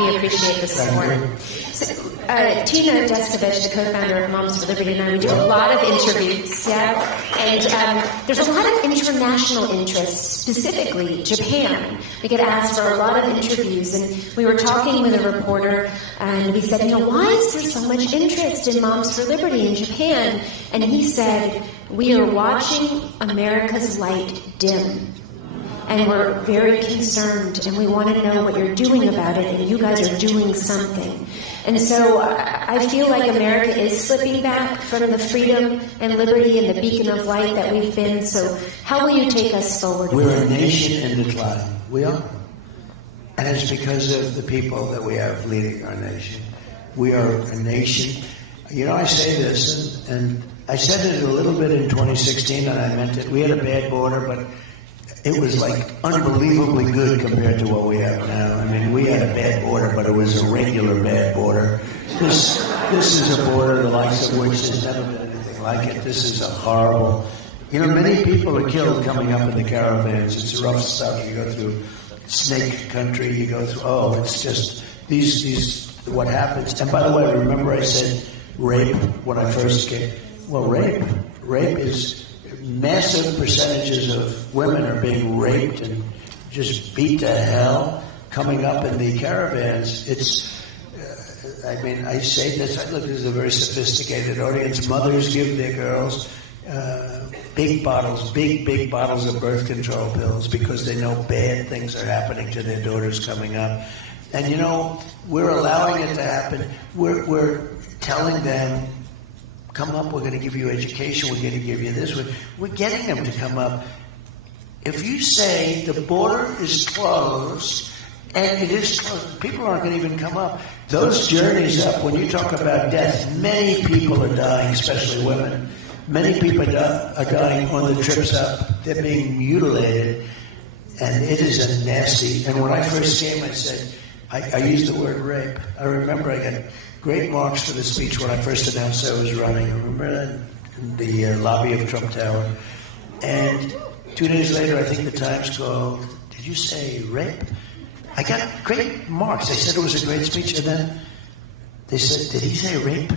We appreciate the support. So, Tina Deskovich, the co-founder of Moms for Liberty, and I, we do a lot of interviews, and there's a lot of international interest, specifically Japan. We get asked for a lot of interviews, and we were talking with a reporter, and we said, why is there so much interest in Moms for Liberty in Japan? And he said, we are watching America's light dim. And we're very concerned, and we want to know what you're doing about it, and you guys are doing something. And so I feel like America is slipping back from the freedom and liberty and the beacon of light that we've been. So how will you take us forward? We're a nation in decline. We are. And it's because of the people that we have leading our nation. We are a nation. I say this, and I said it a little bit in 2016, and I meant it. We had a bad border, but it was like unbelievably good compared to what we have now. I mean, we had a bad border, but it was a regular bad border. This is a border the likes of which there's never been anything like it. This is a horrible. Many people are killed coming up in the caravans. It's rough stuff. You go through snake country. You go through. It's just these. What happens? And by the way, remember I said rape when I first came. Well, rape is. Massive percentages of women are being raped and just beat to hell coming up in the caravans. It's, I say this, look, this is a very sophisticated audience. Mothers give their girls big bottles of birth control pills because they know bad things are happening to their daughters coming up. And we're allowing it to happen. We're telling them, come up, we're going to give you education, we're going to give you this. We're getting them to come up. If you say the border is closed, and it is closed, people aren't going to even come up. Those journeys up, when you talk about death, many people are dying, especially women. Many people are dying on the trips up. They're being mutilated, and it is a nasty. And when I first came, I said, I used the word rape. I remember I got great marks for the speech when I first announced I was running. I remember that in the lobby of Trump Tower. And 2 days later, I think the Times called, did you say rape? I got great marks. They said it was a great speech. And then they said, did he say rape?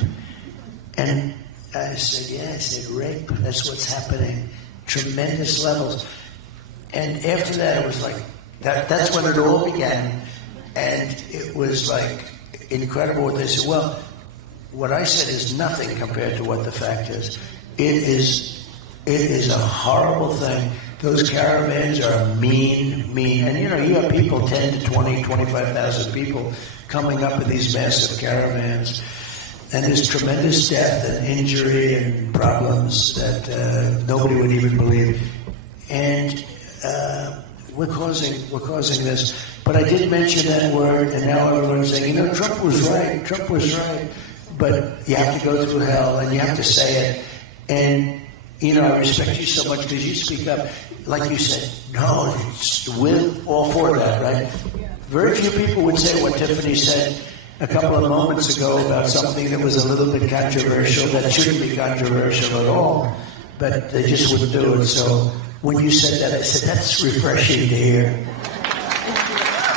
And I said, yeah, I said rape. That's what's happening. Tremendous levels. And after that, it was like, that's when it all began. And it was like, incredible what they said. Well, what I said is nothing compared to what the fact is. It is a horrible thing. Those caravans are mean. And you have people, 10 to 20, 25,000 people coming up in these massive caravans. And there's tremendous death and injury and problems that nobody would even believe. And we're causing this. But I did mention that word, and now everyone's saying, Trump was right. But you have to go through hell, and you have to say it. And, I respect you so much because you speak up. Like you said, no, it's with all for that, right? Very few people would say what Tiffany said a couple of moments ago about something that was a little bit controversial, that shouldn't be controversial at all, but they just wouldn't do it. So when you said that, I said, that's refreshing to hear.